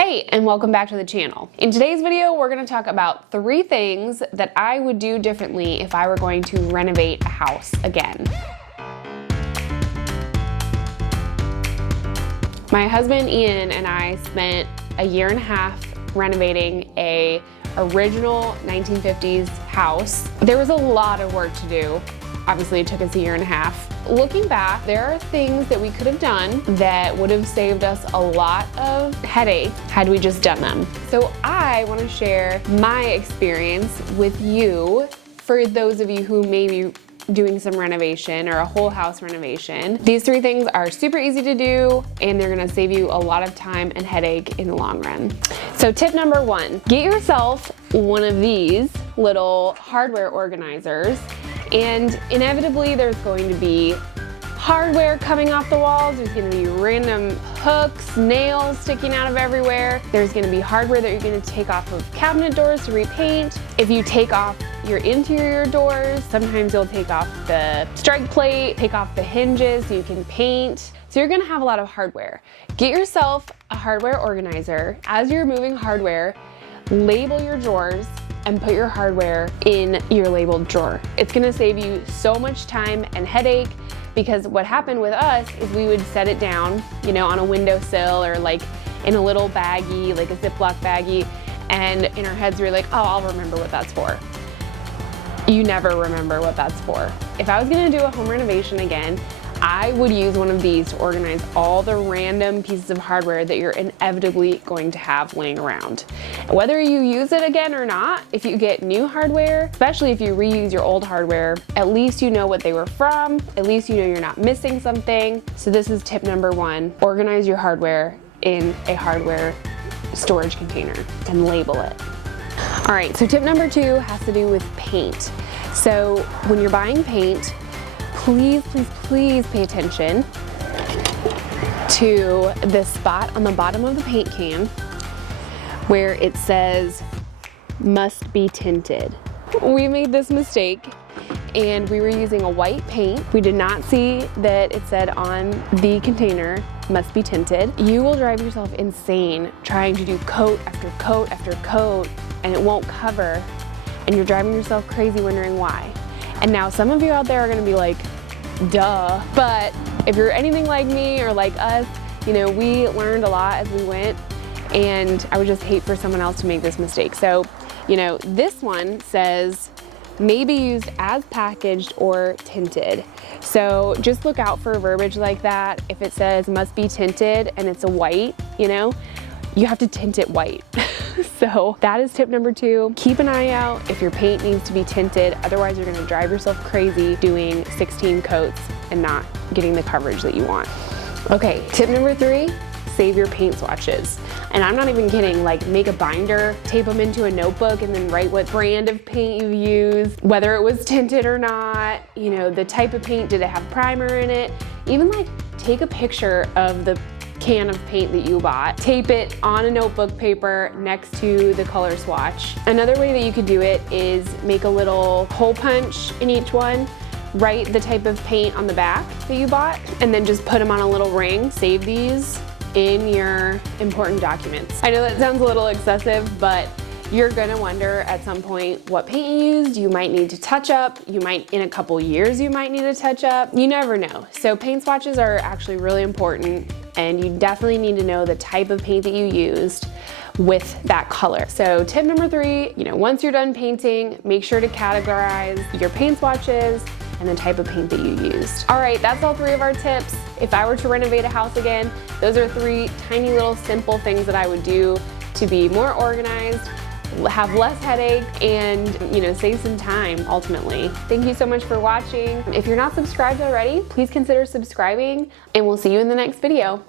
Hey, and welcome back to the channel. In today's video, we're going to talk about 3 things that I would do differently if I were going to renovate a house again. My husband Ian and I spent a year and a half renovating a original 1950s house. There was a lot of work to do. Obviously, it took us a year and a half. Looking back, there are things that we could have done that would have saved us a lot of headache had we just done them. So I want to share my experience with you for those of you who may be doing some renovation or a whole house renovation. These 3 things are super easy to do and they're gonna save you a lot of time and headache in the long run. So tip number 1, get yourself one of these little hardware organizers, and inevitably there's going to be hardware coming off the walls, there's going to be random hooks, nails sticking out of everywhere, there's going to be hardware that you're going to take off of cabinet doors to repaint. If you take off your interior doors, sometimes you'll take off the strike plate, take off the hinges so you can paint. So you're going to have a lot of hardware. Get yourself a hardware organizer. As you're moving hardware, label your drawers and put your hardware in your labeled drawer. It's gonna save you so much time and headache, because what happened with us is we would set it down, you know, on a windowsill or like in a little baggie, like a Ziploc baggie, and in our heads we were like, oh, I'll remember what that's for. You never remember what that's for. If I was gonna do a home renovation again, I would use one of these to organize all the random pieces of hardware that you're inevitably going to have laying around. Whether you use it again or not, if you get new hardware, especially if you reuse your old hardware, at least you know what they were from, at least you know you're not missing something. So this is tip number 1, organize your hardware in a hardware storage container and label it. All right, so tip number 2 has to do with paint. So when you're buying paint, please, please, please pay attention to the spot on the bottom of the paint can where it says must be tinted. We made this mistake and we were using a white paint. We did not see that it said on the container must be tinted. You will drive yourself insane trying to do coat after coat after coat and it won't cover, and you're driving yourself crazy wondering why. And now some of you out there are gonna be like, duh. But if you're anything like me or like us, you know, we learned a lot as we went, and I would just hate for someone else to make this mistake. So, you know, this one says may be used as packaged or tinted. So just look out for verbiage like that. If it says must be tinted and it's a white, you know, you have to tint it white. So that is tip number 2. Keep an eye out if your paint needs to be tinted. Otherwise, you're gonna drive yourself crazy doing 16 coats and not getting the coverage that you want. Okay, tip number 3, save your paint swatches. And I'm not even kidding, like make a binder, tape them into a notebook, and then write what brand of paint you used, whether it was tinted or not, you know, the type of paint, did it have primer in it? Even like take a picture of the can of paint that you bought, tape it on a notebook paper next to the color swatch. Another way that you could do it is make a little hole punch in each one, write the type of paint on the back that you bought, and then just put them on a little ring. Save these in your important documents. I know that sounds a little excessive, but you're gonna wonder at some point what paint you used. You might need to touch up. You might, in a couple years, you might need to touch up. You never know. So paint swatches are actually really important, and you definitely need to know the type of paint that you used with that color. So tip number 3, you know, once you're done painting, make sure to categorize your paint swatches and the type of paint that you used. All right, that's all 3 of our tips. If I were to renovate a house again, those are 3 tiny little simple things that I would do to be more organized, have less headache, and, you know, save some time ultimately. Thank you so much for watching. If you're not subscribed already, please consider subscribing, and we'll see you in the next video.